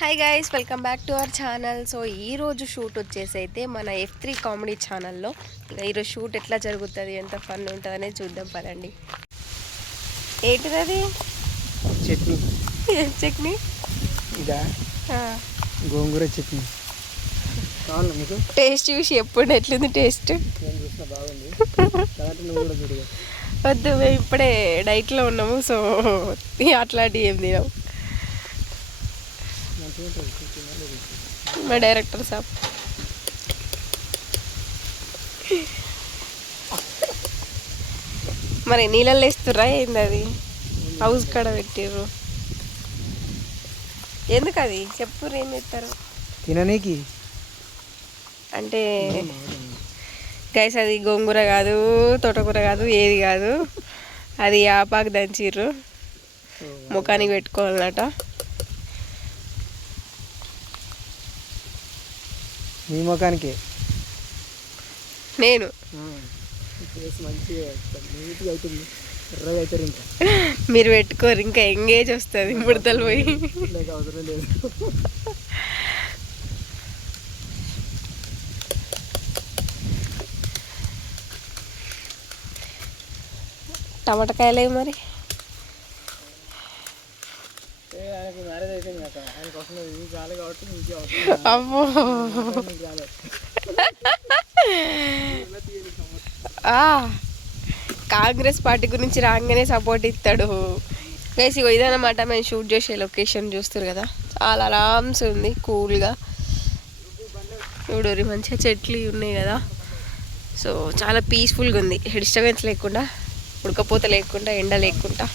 Hi guys, welcome back to our channel. So ఈరోజు shoot వచ్చేసి అయితే మన F3 కామెడీ ఛానల్లో ఇక ఈరోజు షూట్ ఎట్లా జరుగుతుంది, ఎంత ఫన్ ఉంటుంది అనేది చూద్దాం పదండి. ఏంటిది అది? చట్నీ. ఏం చట్నీ? ఇదా గోంగూర చట్నీ. కావాలి మీకు? టేస్ట్ చూసి ఎప్పుడు ఎట్లుంది టేస్ట్? నేను చూసిన బాగుంది. నువ్వు కూడా చూడు. వద్దు, మేము ఇప్పుడే డైట్లో ఉన్నాము, సో అట్లాంటివి ఏం తినాము. మా డైరెక్టర్ సాబ్ మరి నీళ్ళల్లో వేస్తుర్రా ఏంది? అది హౌస్ కాడ పెట్టిర్రు ఎందుకు? అది చెప్పు, ఏం చేస్తారు తిననీకి? అంటే గైస్, అది గోంగూర కాదు, తోటకూర కాదు, ఏది కాదు, అది ఆపాకు దంచిర్రు, ముఖానికి పెట్టుకోవాలన్నట. మీ ముఖానికే నేను మంచిగా నీట్గా అవుతుంది, ఎర్రగా అవుతారు. ఇంకా మీరు పెట్టుకోరు, ఇంకా ఎంగేజ్ వస్తుంది ముడతలు పోయి. అవసరం లేదు. టమాటకాయలు మరి మ్యారేజ్ అయిపోయింది కదా, ఆయనకు అవసరం లేదు. నీకు రాలే కాబట్టి నీకు అమ్మో. కాంగ్రెస్ పార్టీ గురించి రాగానే సపోర్ట్ ఇస్తాడు. వేసి ఇదన్నమాట మేము షూట్ చేసే లొకేషన్. చూస్తారు కదా, చాలా ఆరామ్స్ ఉంది, కూల్గా. చూడు మంచిగా చెట్లు ఉన్నాయి కదా, సో చాలా పీస్ఫుల్గా ఉంది, డిస్టర్బెన్స్ లేకుండా, ఉడకపోత లేకుండా, ఎండ లేకుండా.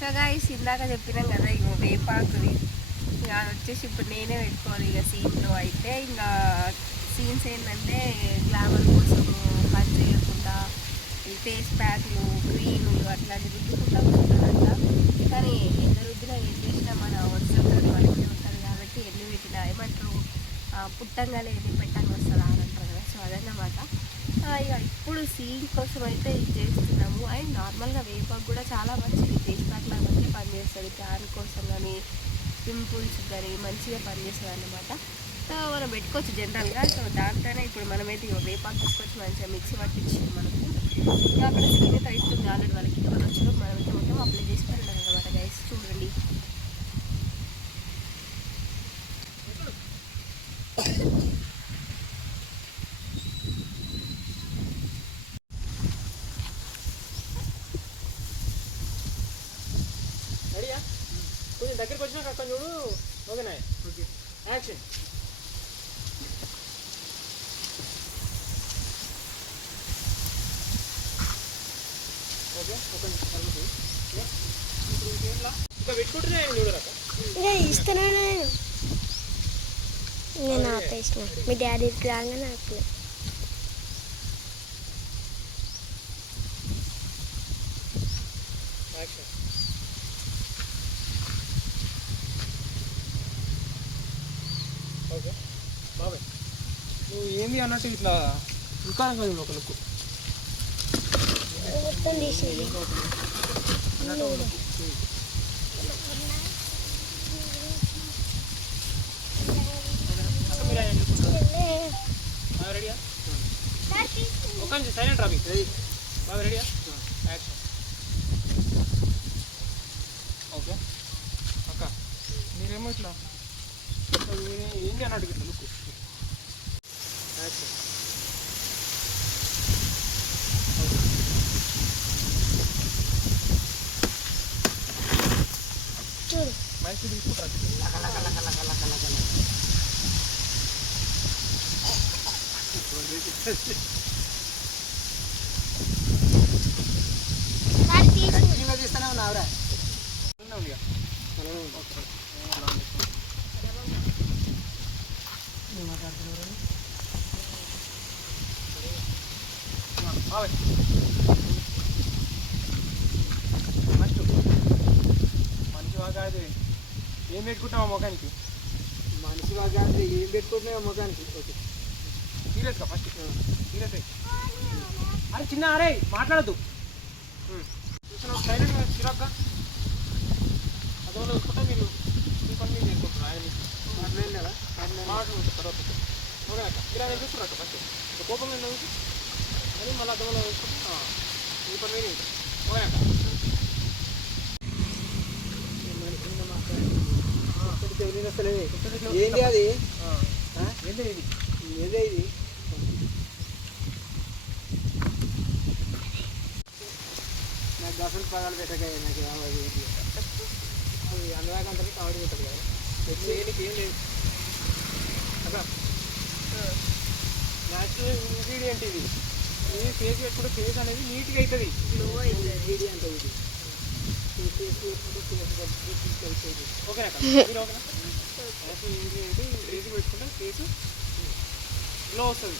సో గాయ్స్, ఇందాక చెప్పినాం కదా, ఇక వేపాకుది ఇక అది వచ్చేసి ఇప్పుడు నేనే పెట్టుకోవాలి. ఇక సీన్లో అయితే ఇంకా సీన్స్ ఏంటంటే గ్లామర్ కోసం పని చేయకుండా ఈ ఫేస్ ప్యాక్లు, క్రీములు అట్లాంటివి రుద్దుకుంటా వస్తుందంట. కానీ ఎంత రుద్దినా ఏం చేసినా మన వస్తుందో మనకి ఉంటుంది కాబట్టి ఎన్ని పెట్టినా ఏమంటారు, పుట్టంగానే ఎన్ని పెట్టంగా వస్తుందా అని అంటారు కదా. సో అదన్నమాట. ఇక ఇప్పుడు సీన్ కోసం అయితే ఇది చేస్తున్నాము. అండ్ నార్మల్గా వేపాకు కూడా చాలా మంచిది, ఫేస్ ప్యాక్ లాగా మంచిగా పనిచేస్తుంది, ట్యాన్ కోసం కానీ పింపుల్స్ కానీ మంచిగా పనిచేస్తుంది అన్నమాట. సో మనం పెట్టుకోవచ్చు జనరల్గా. సో దాంతోనే ఇప్పుడు మనమైతే ఇక వేపాకు తీసుకొచ్చి మంచిగా మిక్సీ పట్టించింది మనకు. అక్కడ సీన్ అయితే అవుతుంది ఆల్రెడీ, వాళ్ళకి వాళ్ళు వచ్చిన మనమైతే మొత్తం అప్లై చేసుకుంటాం అనమాట. గైస్ చూడండి, కొంచెం దగ్గరికి వచ్చినాక అక్కడ చూడు. ఓకేనా? Okay, action. ఓకే, ఒక ఇంకా పెట్టుకుంటున్నా చూడరాక. ఇంకా ఇస్తున్నాను నేను ఆపేసిన. మీ డాడీకి రాగానే ఆపలే. యాక్షన్. ఓకే బాబాయ్, నువ్వు ఏంది అన్నట్టు ఇట్లా వికారంగా చూడు ఒక లుక్. మొత్తం తీసేది రెడీయా? ఒక నిమిషం సైలెంట్ రాబి. బాబు రెడీయా? యాక్షన్. ఓకే అక్క, మీరేమో ఇట్లా ఏంటి అన్నట్టు ఇట్లా లుక్. యాక్షన్. చూడు. మైక్ తీసుకుంటారు. తీస్తానే ఉన్నా ఆవిడ మనిషి బాగా ఏం పెట్టుకుంటాం ఆ ముఖానికి? మనిషి బాగా ఏం పెట్టుకుంటున్నావు ఆ ముఖానికి? ఓకే, సీరియస్గా ఫస్ట్ సీరియస్. అరే చిన్న, అరే మాట్లాడద్దు. చూసిన సైలెంట్ చిరాగ్గా మాట్లాడుతుంది తర్వాత ఓకే అక్క మీరు అది చూస్తున్నారు అక్క ఫస్ట్ కోపం ఏంటో అని మళ్ళీ అర్థంలో ఈ పని మీద ఓకే అక్క ఏంటి అది ఏంటి ఇది ఏదే ఇది నాకు దసలు పదాలు పెట్టగా నాకు రావాలి అనురాగం అంటే కావడం ఉంటుంది కదా దేనికి ఏం లేదు అక్కడ న్యాచురల్ ఇంగ్రీడియంట్ ఇది ఇది ఫేస్ పెట్టుకుంటే ఫేస్ అనేది నీట్గా అవుతుంది గ్లో అవుతుంది ఇంగ్రీడియంట్ ఇది ఫేస్ పెట్టుకుంటే ఫేస్ అవుతుంది ఓకేనా మీరు ఓకేనా న్యాచురల్ ఇంగ్రీడియంట్ ఫేస్ పెట్టుకుంటే ఫేస్ గ్లో వస్తుంది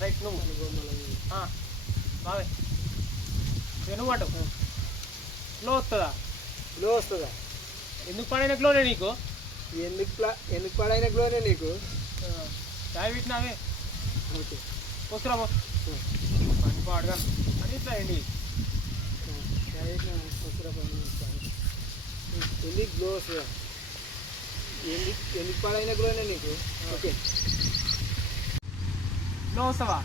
రైట్ నువ్వు బాగా నువ్వు అంటావు గ్లో వస్తుందా గ్లో వస్తుందా ఎందుకు పడైన గ్లోనే నీకు ఎందుకు పడైన గ్లోనే నీకు చాయ్ పెట్టినావే ఓకే వస్తున్నామో పని పాడుగా అని ఇట్లా అండి ఎందుకు గ్లో వస్తుందా ఎందుకు పడైన గ్లోనే నీకు ఓకే గ్లో వస్తావా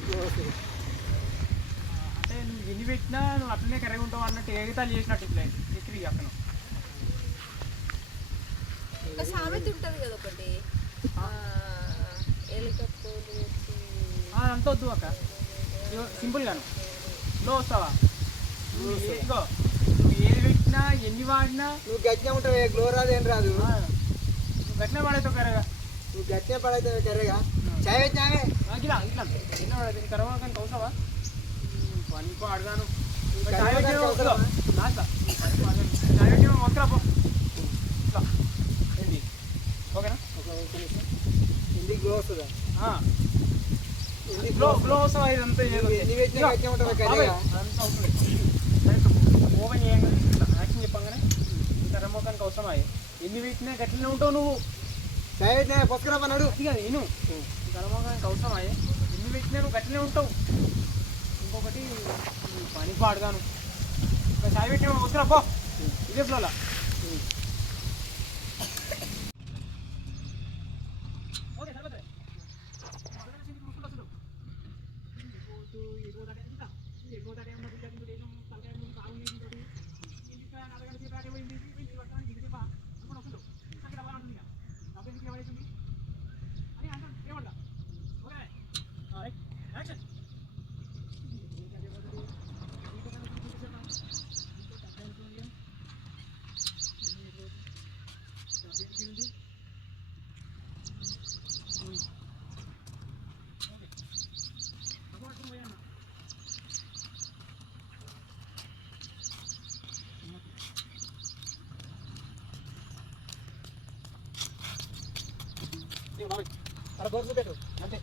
గ్లో వస్తుంది అంటే నువ్వు ఎన్ని పెట్టినా నువ్వు అట్లనే కర్రీ ఉంటావు అన్నట్టు ఎగతాలు చేసినట్టు ఇట్లా ఎక్కిరి అక్కడ ఒక సామెత ఉంటుంది కదా ఒకటి హెలికాప్టర్ అంత వద్దు అక్క సింపుల్గాను గ్లో వస్తావా నువ్వు ఇదిగో నువ్వు ఏది పెట్టినా ఎన్ని వాడినా నువ్వు గట్టిగా ఉంటావు గ్లో రాదు ఏం రాదు నువ్వు గట్టినే పడతావు కర్రగా నువ్వు గట్టిగా పడైతే కర్రగా చాయ్ పెట్టినావే ఇట్లా ఇట్లా ఎన్న పడతాయి కర్రగా కానీ కౌసావా పని పాడుగాను ఏంటి ఓకేనా ఎందుకు గ్లో వస్తుందా గ్లో గ్లో వస్తావా ఇదంతా ఎన్ని పెట్టినా గట్టిగా ఉంటావు కర్రగా ఓపెన్ చేయండి యాక్షన్ చెప్పంగానే కర్రమోకానికి అవసరమా ఎన్ని పెట్టినా గట్లనే ఉంటావు నువ్వు చాయ్ పెట్టినా పసుకురా పన్నాడు అది కాదు నేను కర్రమోకానికి అవసరమా ఎన్ని పెట్టినా నువ్వు గట్లనే ఉంటావు ఇంకొకటి పని పాడుగాను ఇంకా చాయ్ పెట్టి వస్తున్నా పో ఇదే ఫ్లోలా అక్కడ గోరు పెట్టు అంతే